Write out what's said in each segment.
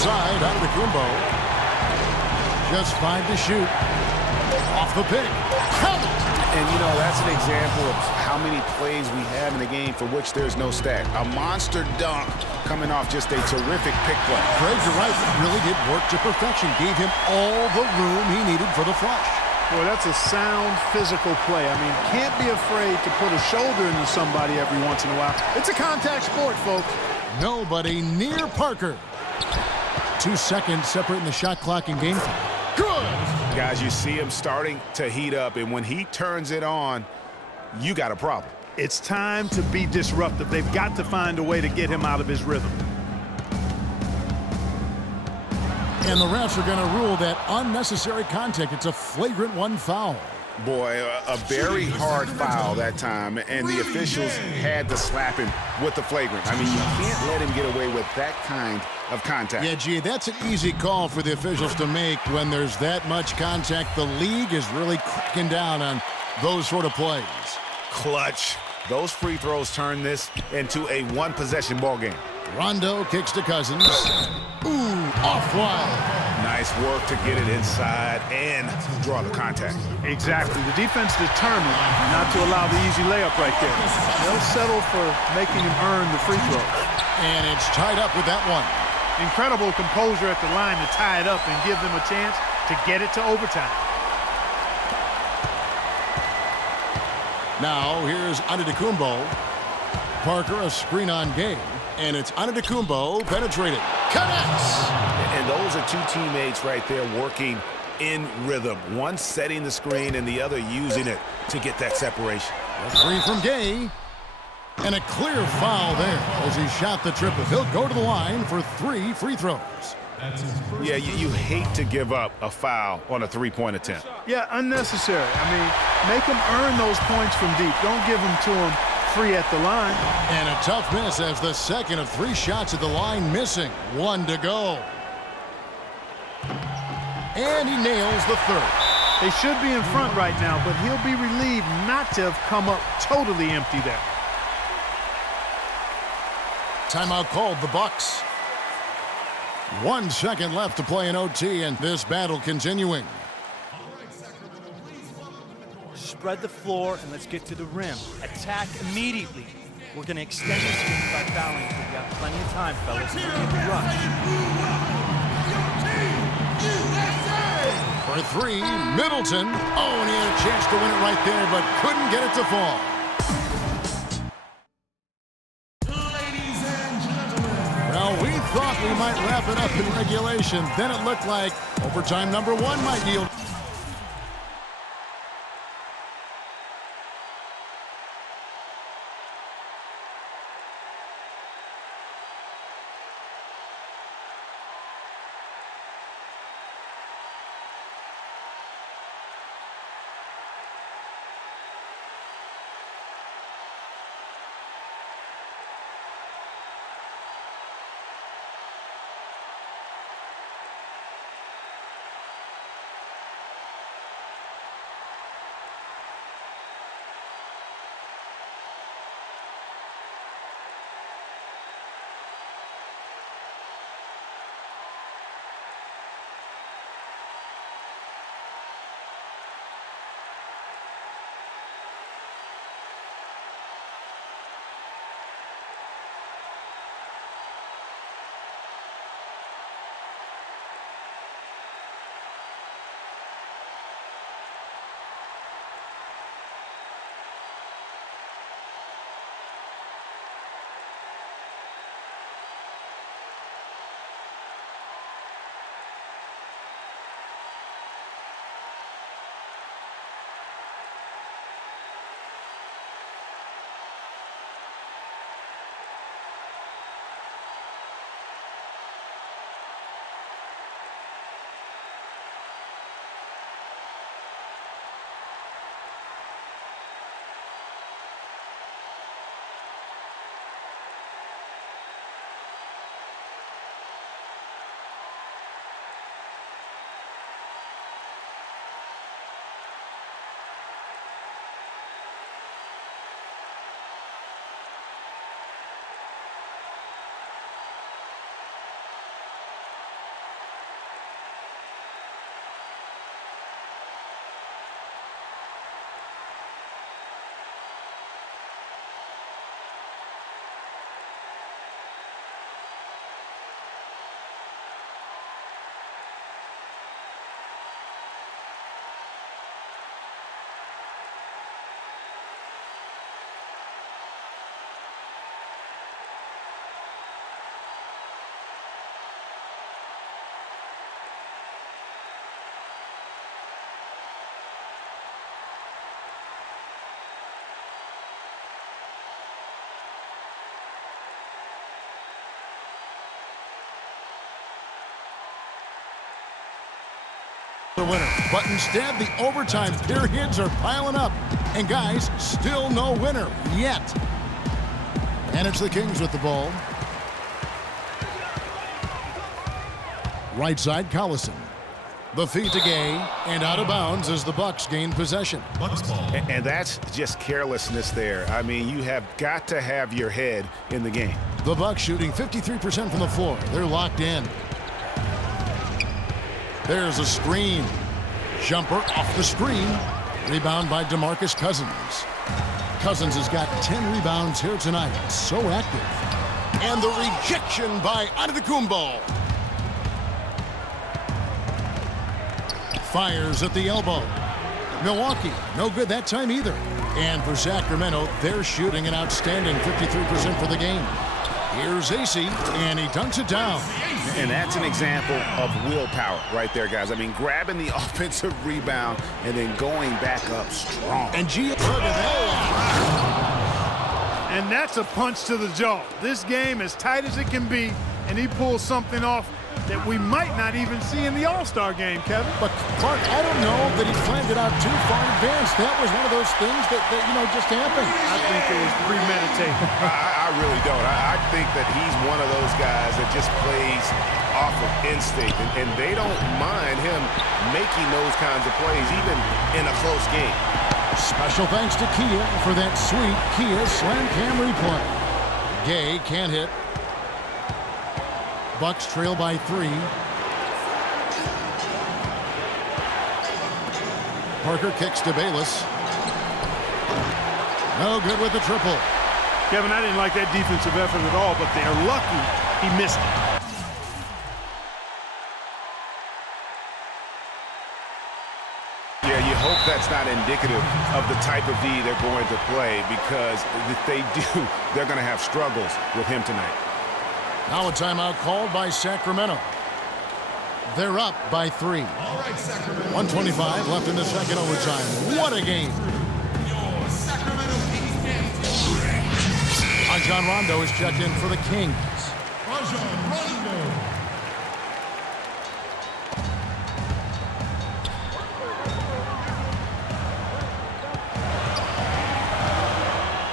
outside, Antetokounmpo. Just 5 to shoot. Off the pick. Count it! And, you know, that's an example of how many plays we have in the game for which there's no stat. A monster dunk coming off just a terrific pick play. Greg, you're right. It really did work to perfection. Gave him all the room he needed for the flush. Boy, that's a sound physical play. I mean, can't be afraid to put a shoulder into somebody every once in a while. It's a contact sport, folks. Nobody near Parker. 2 seconds separating the shot clock and game time. Good! Guys, you see him starting to heat up, and when he turns it on, you got a problem. It's time to be disruptive. They've got to find a way to get him out of his rhythm. And the refs are going to rule that unnecessary contact. It's a flagrant 1 foul. Boy, a very hard foul that time, and the officials had to slap him with the flagrant. I mean, you can't let him get away with that kind of contact. Yeah, gee, that's an easy call for the officials to make when there's that much contact. The league is really cracking down on those sort of plays. Clutch. Those free throws turn this into a one-possession ball game. Rondo kicks to Cousins. Ooh, off-wide. Nice work to get it inside and draw the contact. Exactly. The defense determined not to allow the easy layup right there. They'll settle for making him earn the free throw. And it's tied up with that one. Incredible composure at the line to tie it up and give them a chance to get it to overtime. Now, here's Antetokounmpo. Parker, a screen on game. And it's Antetokounmpo penetrating. Connects! And those are 2 teammates right there working in rhythm. One setting the screen and the other using it to get that separation. A 3 from Gay. And a clear foul there as he shot the triple. He'll go to the line for 3 free throws. Yeah, you hate to give up a foul on a 3-point attempt. Yeah, unnecessary. I mean, make him earn those points from deep. Don't give them to him free at the line. And a tough miss as the second of 3 shots at the line missing. 1 to go. And he nails the 3rd. They should be in front right now, but he'll be relieved not to have come up totally empty there. Timeout called, the Bucks. 1 second left to play in OT, and this battle continuing. Spread the floor, and let's get to the rim. Attack immediately. We're going to extend this game by fouling, but we have plenty of time, fellas. Don't get the rush. For 3, Middleton. Oh, and he had a chance to win it right there, but couldn't get it to fall. Well, we thought we might wrap it up in regulation. Then it looked like overtime number 1 might yield. the winner. But instead, the overtime periods are piling up. And guys, still no winner yet. And it's the Kings with the ball. Right side, Collison. The feed to Gay, and out of bounds as the Bucks gain possession. Bucks ball. And that's just carelessness there. I mean, you have got to have your head in the game. The Bucks shooting 53% from the floor. They're locked in. There's a screen. Jumper off the screen. Rebound by DeMarcus Cousins. Cousins has got 10 rebounds here tonight. So active. And the rejection by Antetokounmpo. Fires at the elbow. Milwaukee, no good that time either. And for Sacramento, they're shooting an outstanding 53% for the game. Here's AC, and he dunks it down. And that's an example of willpower right there, guys. I mean, grabbing the offensive rebound and then going back up strong. And look at that. And that's a punch to the jaw. This game as tight as it can be, and he pulls something off that we might not even see in the All-Star game, Kevin. But, Clark, I don't know that he planned it out too far in advance. That was one of those things that just happened. I think it was premeditated. I really don't. I think that he's one of those guys that just plays off of instinct, and they don't mind him making those kinds of plays, even in a close game. Special thanks to Kia for that sweet Kia slam cam replay. Gay can't hit. Bucks trail by 3. Parker kicks to Bayless. No good with the triple. Kevin, I didn't like that defensive effort at all, but they're lucky he missed it. Yeah, you hope that's not indicative of the type of D they're going to play, because if they do, they're going to have struggles with him tonight. Now a timeout called by Sacramento. They're up by 3. 1:25 left in the second overtime. What a game. Rajon Rondo is checked in for the Kings.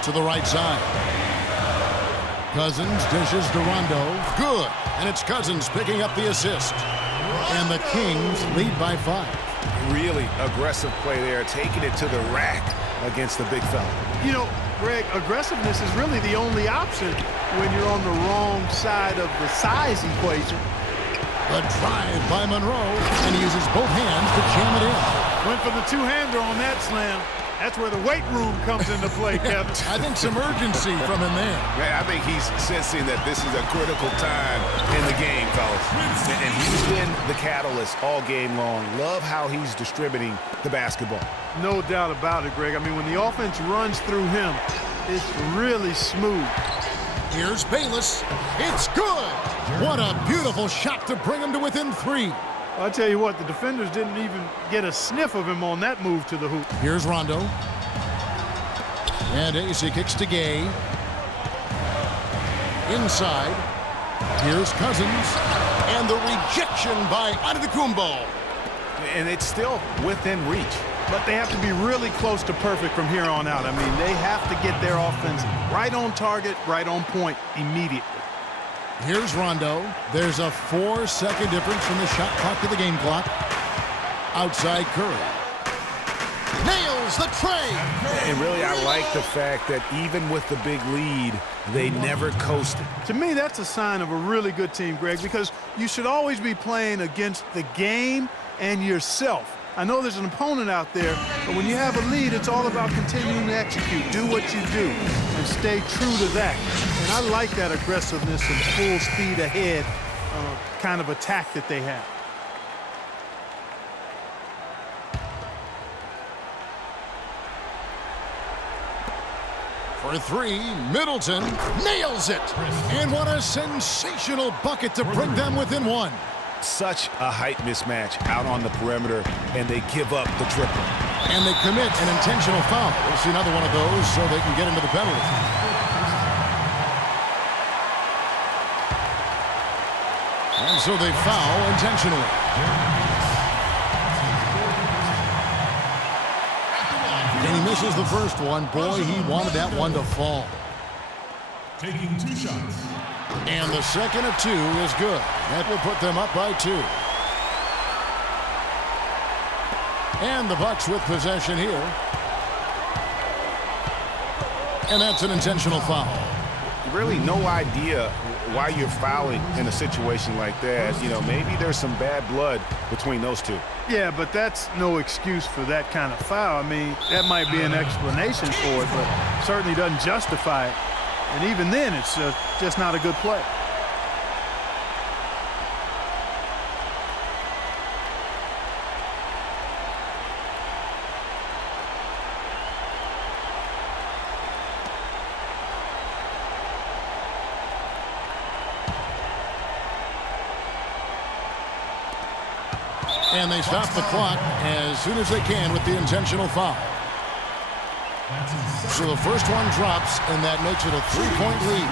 To the right side. Cousins dishes to Rondo. Good. And it's Cousins picking up the assist. And the Kings lead by 5. Really aggressive play there, taking it to the rack against the big fella. You know, Greg, aggressiveness is really the only option when you're on the wrong side of the size equation. The drive by Monroe, and he uses both hands to jam it in. Went for the two-hander on that slam. That's where the weight room comes into play, Kevin. I think some urgency from him there. Yeah, I think he's sensing that this is a critical time in the game, fellas. And he's been the catalyst all game long. Love how he's distributing the basketball. No doubt about it, Greg. I mean, when the offense runs through him, it's really smooth. Here's Bayless. It's good. What a beautiful shot to bring him to within 3. I'll tell you what, the defenders didn't even get a sniff of him on that move to the hoop. Here's Rondo. And AC kicks to Gay. Inside. Here's Cousins. And the rejection by Antetokounmpo. And it's still within reach. But they have to be really close to perfect from here on out. I mean, they have to get their offense right on target, right on point immediately. Here's Rondo. There's a 4-second difference from the shot clock to the game clock. Outside Curry. Nails the tray. And really, I like the fact that even with the big lead, they never coasted. To me, that's a sign of a really good team, Greg, because you should always be playing against the game and yourself. I know there's an opponent out there, but when you have a lead, it's all about continuing to execute, do what you do, and stay true to that. And I like that aggressiveness and full speed ahead kind of attack that they have. For 3, Middleton nails it. And what a sensational bucket to bring them within 1. Such a height mismatch out on the perimeter, and they give up the triple. And they commit an intentional foul. We'll see another one of those so they can get into the penalty. And so they foul intentionally. misses the first one. Boy, he wanted that one to fall. Taking 2 shots. And the second of 2 is good. That will put them up by 2. And the Bucks with possession here. And that's an intentional foul. Really no idea why you're fouling in a situation like that. You know, maybe there's some bad blood between those two. Yeah, but that's no excuse for that kind of foul. I mean, that might be an explanation for it, but certainly doesn't justify it. And even then, it's just not a good play. And they stop the clock as soon as they can with the intentional foul. So the first one drops, and that makes it a 3-point lead.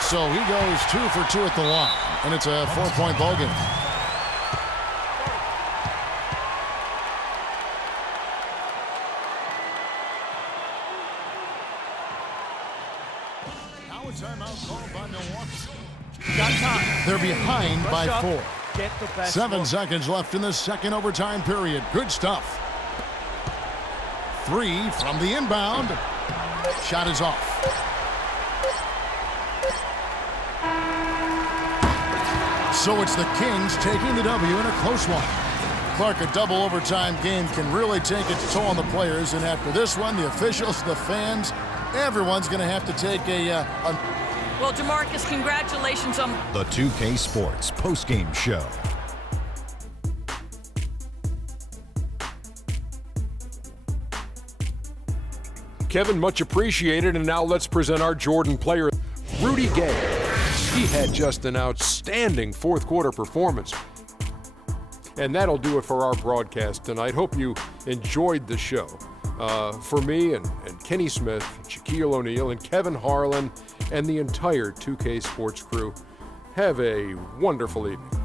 So he goes 2 for 2 at the line, and it's a 4-point ball game. Now a timeout called by Milwaukee. Got time. They're behind by 4. Get the best 7 look. seconds left in the second overtime period. Good stuff. 3 from the inbound. Shot is off. So it's the Kings taking the W in a close one. Clark, a double overtime game can really take its toll on the players, and after this one, the officials, the fans, everyone's going to have to take a Well, DeMarcus, congratulations on The 2K Sports postgame show. Kevin, much appreciated, and now let's present our Jordan player, Rudy Gay. He had just an outstanding fourth quarter performance. And that'll do it for our broadcast tonight. Hope you enjoyed the show. For me and Kenny Smith, Shaquille O'Neal, and Kevin Harlan, and the entire 2K Sports crew, have a wonderful evening.